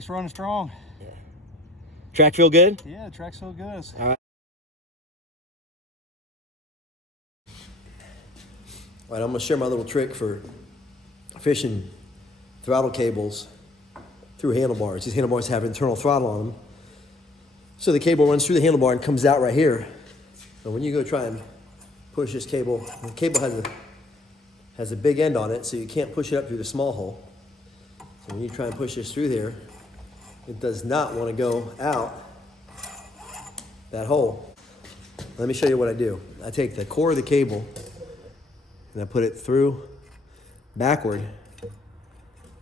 Bike's running strong. Yeah. Track feel good? Yeah, the track's so good. All right. All right, I'm gonna share my little trick for fishing throttle cables through handlebars. These handlebars have internal throttle on them. So the cable runs through the handlebar and comes out right here. And when you go try and push this cable, the cable has a big end on it, so you can't push it up through the small hole. So when you try and push this through there, it does not want to go out that hole. Let me show you what I do. I take the core of the cable and I put it through, backward,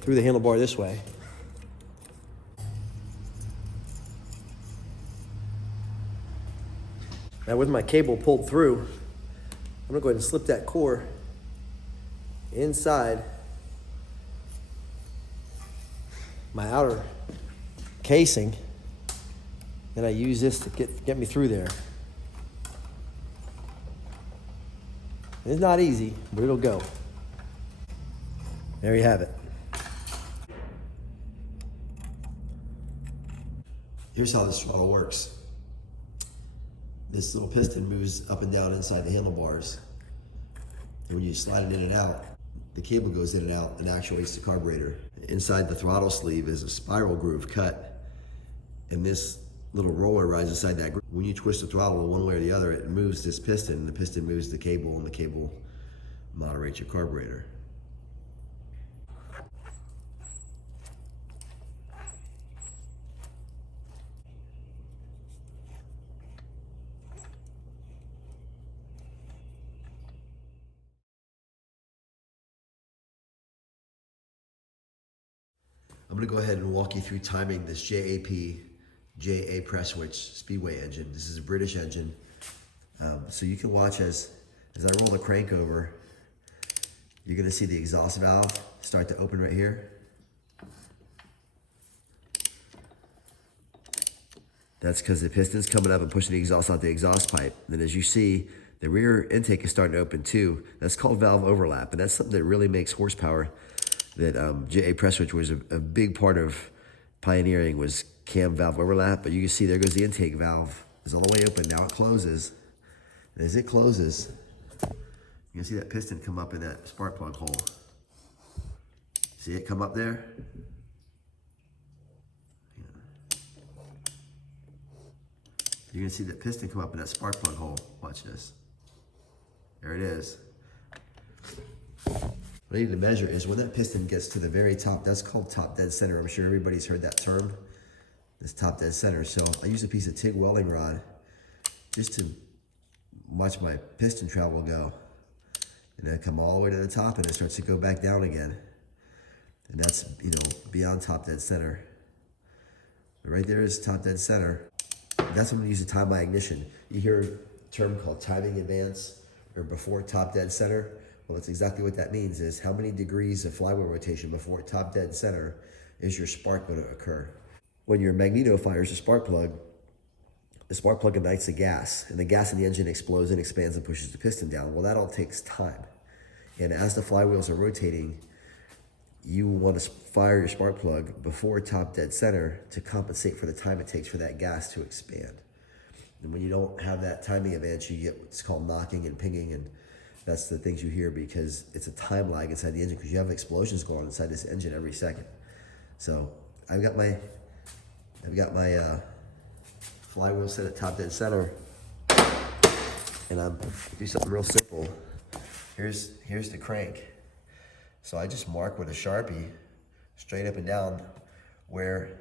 through the handlebar this way. Now with my cable pulled through, I'm gonna go ahead and slip that core inside my outer casing, and I use this to get me through there. It's not easy, but it'll go. There you have it. Here's how this throttle works. This little piston moves up and down inside the handlebars. And when you slide it in and out, the cable goes in and out and actuates the carburetor. Inside the throttle sleeve is a spiral groove cut, and this little roller rides inside that groove. When you twist the throttle one way or the other, it moves this piston, and the piston moves the cable, and the cable moderates your carburetor. I'm gonna go ahead and walk you through timing this JA Prestwich Speedway engine. This is a British engine. So you can watch as I roll the crank over, you're gonna see the exhaust valve start to open right here. That's because the piston's coming up and pushing the exhaust out the exhaust pipe. Then as you see, the rear intake is starting to open too. That's called valve overlap, and that's something that really makes horsepower. That JA Prestwich was a big part of pioneering, was cam valve overlap. But you can see there goes the intake valve. It's all the way open. Now it closes. And as it closes, you can see that piston come up in that spark plug hole. See it come up there? You're gonna see that piston come up in that spark plug hole. Watch this. There it is. What I need to measure is when that piston gets to the very top, that's called top dead center. I'm sure everybody's heard that term, this top dead center. So I use a piece of TIG welding rod just to watch my piston travel go. And then come all the way to the top, and it starts to go back down again. And that's, you know, beyond top dead center. But right there is top dead center. That's when we use to time my ignition. You hear a term called timing advance, or before top dead center. Well, that's exactly what that means, is how many degrees of flywheel rotation before top dead center is your spark going to occur. When your Magneto fires the spark plug ignites the gas, and the gas in the engine explodes and expands and pushes the piston down. Well, that all takes time. And as the flywheels are rotating, you want to fire your spark plug before top dead center to compensate for the time it takes for that gas to expand. And when you don't have that timing advance, you get what's called knocking and pinging, and that's the things you hear because it's a time lag inside the engine, because you have explosions going on inside this engine every second. So I've got my flywheel set at top dead center, and I'm do something real simple. Here's the crank. So I just mark with a Sharpie straight up and down where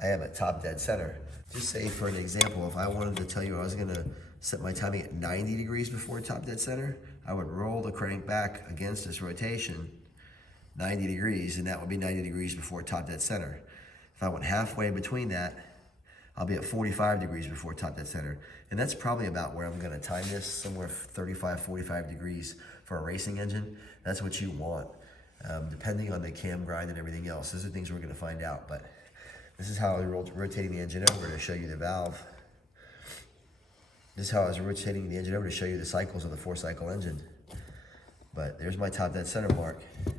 I am at top dead center. Just say, for an example, if I wanted to tell you I was gonna set my timing at 90 degrees before top dead center, I would roll the crank back against this rotation 90 degrees, and that would be 90 degrees before top dead center. If I went halfway between that, I'll be at 45 degrees before top dead center. And that's probably about where I'm gonna time this, somewhere 35, 45 degrees for a racing engine. That's what you want, depending on the cam grind and everything else. Those are things we're gonna find out, but this is how I was rotating the engine over to show you the valve. This is how I was rotating the engine over to show you the cycles of the 4-cycle engine. But there's my top dead center mark. And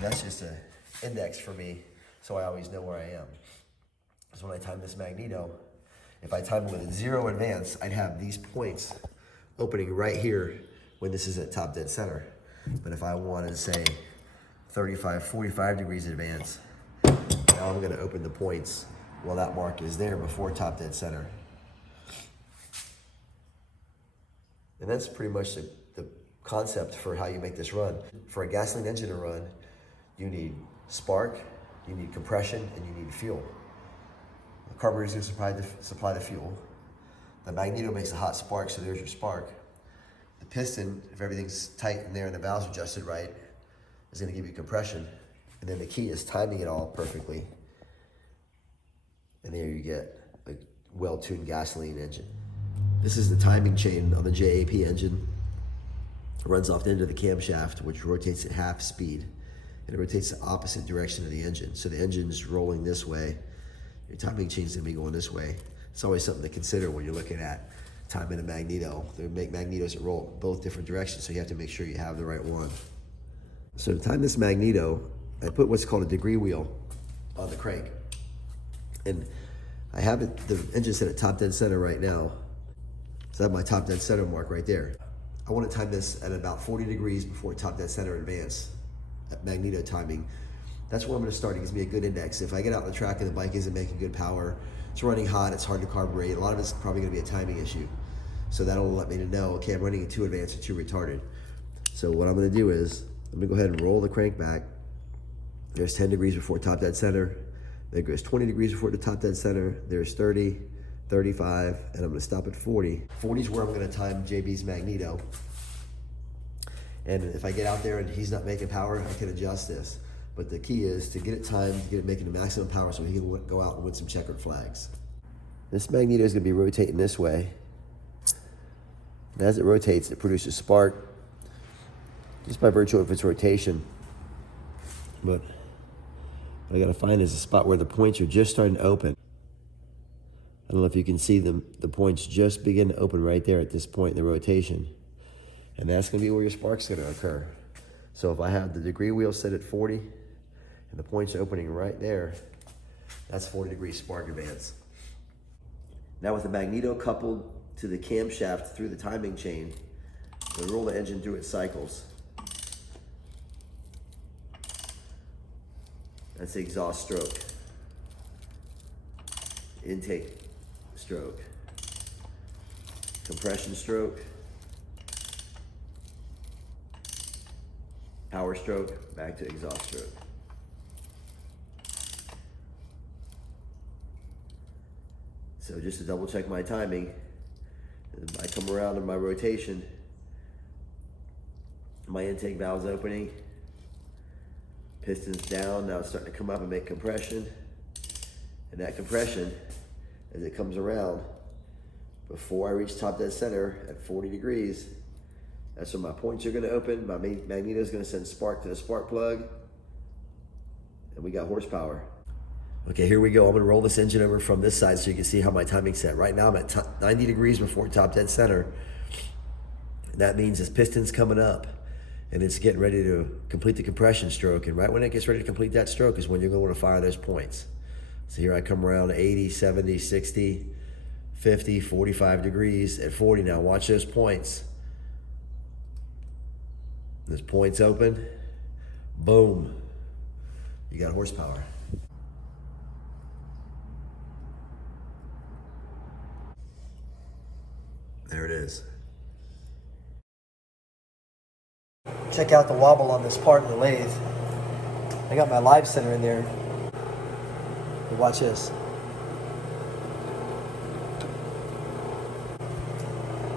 that's just an index for me, so I always know where I am. So when I time this Magneto, if I time it with a 0 advance, I'd have these points opening right here when this is at top dead center. But if I wanted to say 35, 45 degrees advance, now I'm gonna open the points while that mark is there before top dead center. And that's pretty much the concept for how you make this run. For a gasoline engine to run, you need spark, you need compression, and you need fuel. The carburetor is going to supply the fuel. The Magneto makes a hot spark, so there's your spark. The piston, if everything's tight in there and the valves adjusted right, is going to give you compression. And then the key is timing it all perfectly. And there you get a well-tuned gasoline engine. This is the timing chain on the JAP engine. It runs off the end of the camshaft, which rotates at half speed. And it rotates the opposite direction of the engine. So the engine's rolling this way. Your timing chain's gonna be going this way. It's always something to consider when you're looking at timing a Magneto. They make Magnetos that roll both different directions, so you have to make sure you have the right one. So to time this Magneto, I put what's called a degree wheel on the crank. And I have it, the engine set at top dead center right now. So I have my top dead center mark right there. I want to time this at about 40 degrees before top dead center advance at Magneto timing. That's where I'm going to start. It gives me a good index. If I get out on the track and the bike isn't making good power, it's running hot, it's hard to carburate, a lot of it's probably going to be a timing issue. So that'll let me know, okay, I'm running it too advanced or too retarded. So what I'm going to do is, I'm going to go ahead and roll the crank back. There's 10 degrees before top dead center. There goes 20 degrees before the top dead center. There's 30. 35, and I'm gonna stop at 40. 40 is where I'm gonna time JB's Magneto. And if I get out there and he's not making power, I can adjust this. But the key is to get it timed, to get it making the maximum power so he can go out and win some checkered flags. This Magneto is gonna be rotating this way. And as it rotates, it produces spark, just by virtue of its rotation. But what I gotta find is a spot where the points are just starting to open. I don't know if you can see them, the points just begin to open right there at this point in the rotation. And that's gonna be where your spark's gonna occur. So if I have the degree wheel set at 40 and the points opening right there, that's 40 degrees spark advance. Now with the Magneto coupled to the camshaft through the timing chain, we roll the engine through its cycles. That's the exhaust stroke. Intake stroke, compression stroke, power stroke, back to exhaust stroke. So just to double check my timing, I come around in my rotation, my intake valve's opening, piston's down, now it's starting to come up and make compression. And that compression, as it comes around, before I reach top dead center at 40 degrees, that's when my points are gonna open, my Magneto is gonna send spark to the spark plug, and we got horsepower. Okay, here we go. I'm gonna roll this engine over from this side so you can see how my timing's set. Right now I'm at 90 degrees before top dead center. And that means this piston's coming up and it's getting ready to complete the compression stroke. And right when it gets ready to complete that stroke is when you're gonna wanna fire those points. So here I come around 80, 70, 60, 50, 45 degrees at 40 now. Watch those points. Those points open, boom, you got horsepower. There it is. Check out the wobble on this part of the lathe. I got my live center in there. But watch this.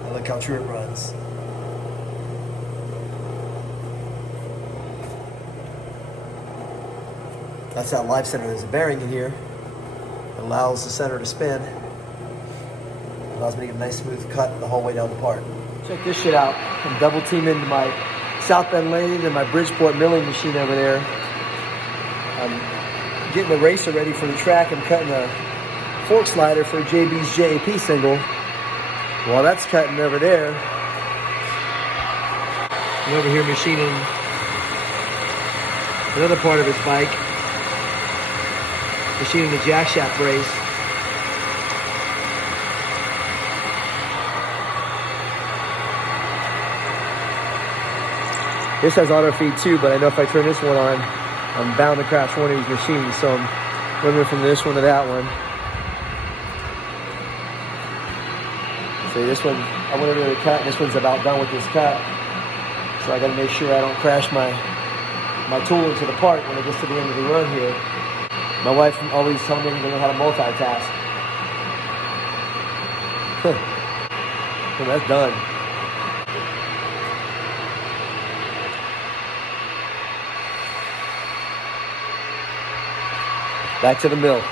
Now look how true it runs. That's that live center. There's a bearing in here that allows the center to spin. Allows me to get a nice smooth cut the whole way down the part. Check this shit out. I'm double teaming my South Bend lathe and my Bridgeport milling machine over there. I'm getting the racer ready for the track. I'm cutting a fork slider for JB's JAP single. While that's cutting over there, I'm over here machining another part of his bike. machining the jack shaft brace. This has auto feed too, but I know if I turn this one on, I'm bound to crash one of these machines, so I'm moving from this one to that one. See, this one, I went over to the cut, and this one's about done with this cut. So I gotta make sure I don't crash my tool into the part when it gets to the end of the run here. My wife always tells me to learn how to multitask. So that's done. Back to the mill.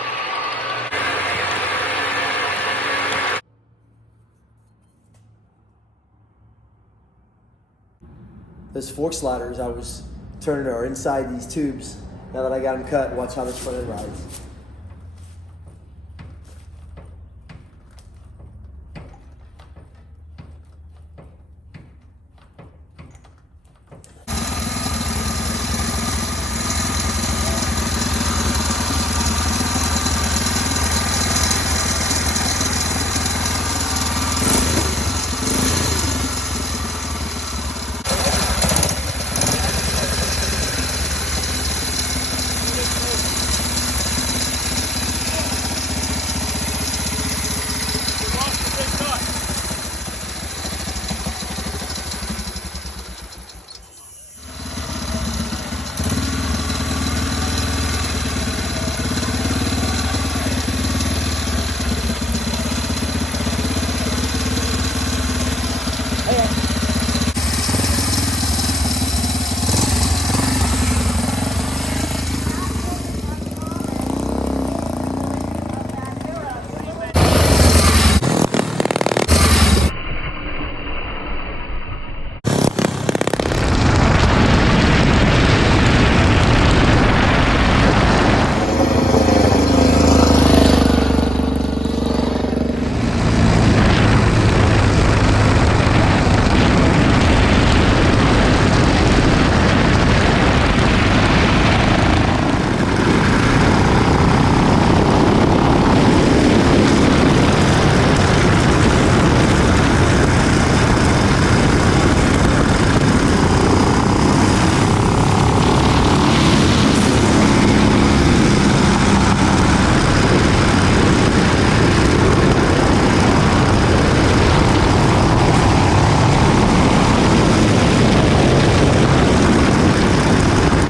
Those fork sliders I was turning are inside these tubes. Now that I got them cut, watch how this front end rides.